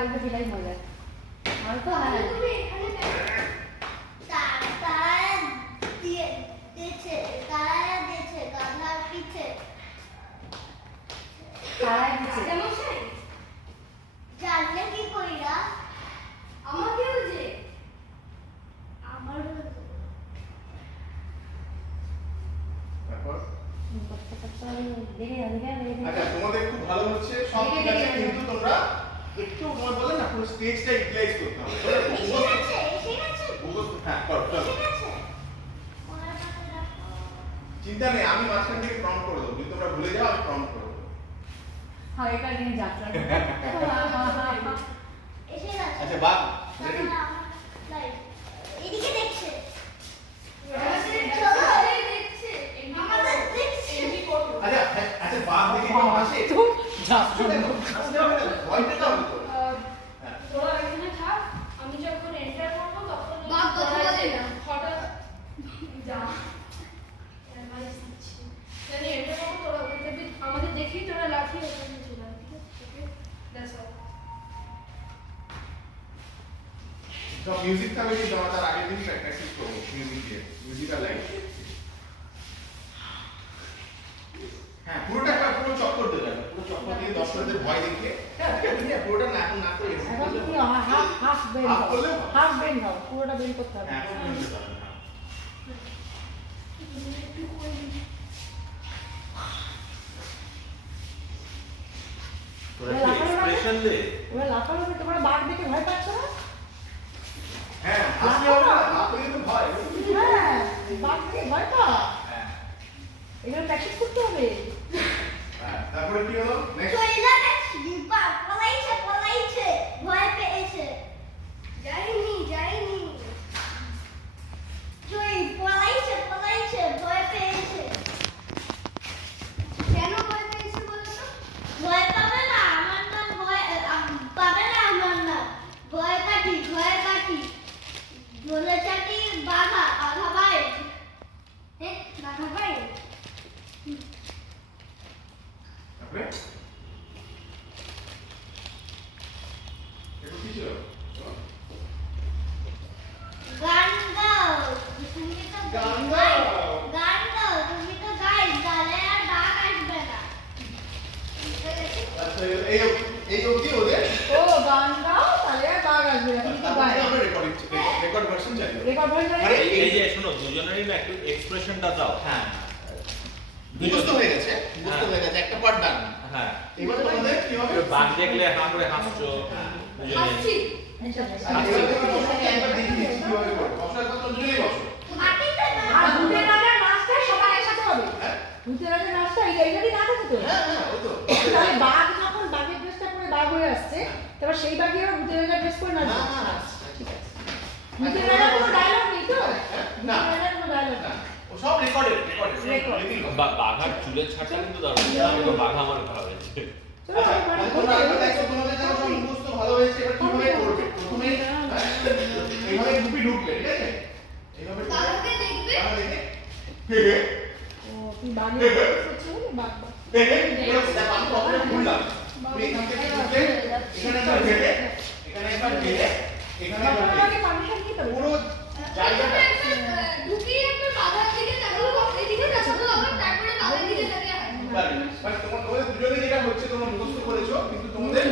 বলতে সেটাই মজা। আর তো হ্যাঁ তারাই দিচ্ছে। জানলে কি কইরা আমাকেও যে আমারও তারপর দেখে আচ্ছা তোমাদের খুব ভালো হচ্ছে সব ঠিক আছে, কিন্তু তোমরা একটু তোমার বলে না পুরো স্টেজটা ইউটিলাইজ করতে হবে। তোমরা খুব মুখস্থ হ্যাঁ করো চলো। চিন্তা নেই, আমি মাঝখান থেকে প্রম্পট করে দেবো, যদি তোমরা ভুলে যাও আমি প্রম্পট করে দেবো। আগেকার দিনে যাত্রা। আচ্ছা বাদ রেডি? এদিকে দেখছে আচ্ছা আচ্ছা বাদ দেখে কেউ আসে? ভয়টা দাও তো। তোরা এখানে থাক, আমি যখন এন্টার করবো তখন বাদ কথা বলে না। হঠাৎ যা অ্যাডভাইস দিচ্ছি জানি এন্টার করবো তোরা ওখান থেকে আমাদের দেখি তোরা লাঠি ওখানে চলে আয়, ঠিক আছে? Okay that's all. তো মিউজিক থাকলে কিন্তু আমরা তার আগের দিন প্র্যাকটিস করবো মিউজিক দিয়ে, মিউজিক্যাল লাইন। হ্যাঁ পুরোটা একটা পুরো চক্কর দেবে, পুরো চক্কর দিয়ে দর্শকদের ভয় দেখিয়ে হ্যাঁ ঠিক আছে পুরোটা না এখন না করে এখন কি হাফ বেন্ড হাফ করলেও হবে। হাফ বেন্ড হবে, পুরোটা বেন্ড করতে হবে। হ্যাঁ এখন মিউজিক হবে হ্যাঁ। তোরা কি এক্সপ্রেশন দে? ওরা লাফালাফি, তোমরা বাঘ দেখে ভয় পাচ্ছ না? হ্যাঁ হাসি হবে না, হাসলে কিন্তু ভয়। হ্যাঁ বাঘ দেখে ভয় পা, হ্যাঁ এগুলো প্র্যাকটিস করতে হবে। হ্যাঁ তারপরে কি হলো নেক্সট? পলাইছে ভয় পেয়েছে যাইনি জয় পলাইছে ভয় পেয়েছে। কেন ভয় পেয়েছে বলো তো? ভয় পাবে না আমার নাম, ভয় পাবে না আমার নাম, ভয় কাটি বলে চাটি বাঘা ভাই বাঘা ভাই তারপরে এরপর কি ছিল? গান গাও তুমি তো গান গাও। তুমি তো গালে আর বাঘ আসবে না। আচ্ছা এই অবধি ওদের ও গান গাও তাহলে আর বাঘ আসবে না, কিন্তু গায় তারপরে আমরা রেকর্ড ভার্সন চাই। রেকর্ড হয়ে আরে যাবে। এই যে শোনো, দুজনেরই না একটু এক্সপ্রেশনটা দাও। হ্যাঁ মুখস্থ হয়ে গেছে একটা পার্ট ডান। হ্যাঁ, এবার তোমাদের কি হবে? বাঘ দেখলে হাঁ করে হাসছো দুজনে। হাসছি এবার তোমার বসাকে একবার দেখিয়ে দিচ্ছি কিভাবে করবে। বসার কথা দুজনেই বসো। মাটিতে আর ভূতের রাজার নাচটা সবার একসাথে হবে। হ্যাঁ ভূতের রাজার নাচটা এইটারই নাচ আছে তো। হ্যাঁ হ্যাঁ ওই তো। তাহলে বাঘ যখন বাঘের ড্রেসটা পরে বাঘ হয়ে আসছে, তারপর সেই বাঘই আবার ভূতের রাজার ড্রেস পরে নাচবে। হ্যাঁ ঠিক আছে। ভূতের রাজার কোনো ডায়লগ নেই তো? না। ভূতের রাজার কোনো ডায়লগ না, নেই। ও সব রেকর্ডেড Record. বাঘার চুলের ছাড়টা কিন্তু দারুণ, কিন্তু বাঘা আমার ভালো হয়েছে। চলো আচ্ছা মানে তোমরা আগে দেখো তোমাদের যেন সব মুখস্থ ভালো হয়েছে, এবার কিভাবে করবে? প্রথমে এইভাবে ঢুকবে ঠিক আছে? এইভাবে বাঘকে দেখবে? বাঘা দেখে হে ও তুমি বাঘের ড্রেস হচ্ছে বলে বাঘ বাঘ। হে দেখো আমি কখনো ভুললাম। তুমি এখান থেকে ঢুকলে এখানে একবার ঘেটে, এখানে একবার ঘেটে, এখানে একবার ঘেটে। তোমাকে পারমিশন কি দেবো? পুরো জায়গাটা ঢুকিয়ে একবার বাধার দিকে তাকাবো, এদিকে তাকাবো, আবার তারপরে বাধার দিকে তাকিয়ে হাসবো। মানে তোমাদের দুজনে যেটা হচ্ছে তোমরা মুখস্থ করেছো, কিন্তু তোমাদের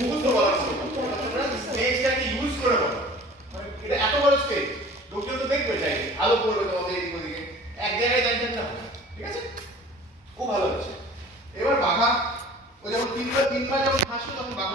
মুখস্থ বলার মতো না। তোমরা স্টেজটাকে ইউজ করে বলো। মানে এটা এত বড় স্টেজ, লোকজন তো দেখবে চাই, আলো পড়বে তোমাদের এদিক ওদিকে, এক জায়গায় দাঁড়িয়ে থাকতে হবে। ঠিক আছে? খুব ভালো হচ্ছে। এবার বাঘা ও যখন তিনবার যখন হাসলো তখন বাঘা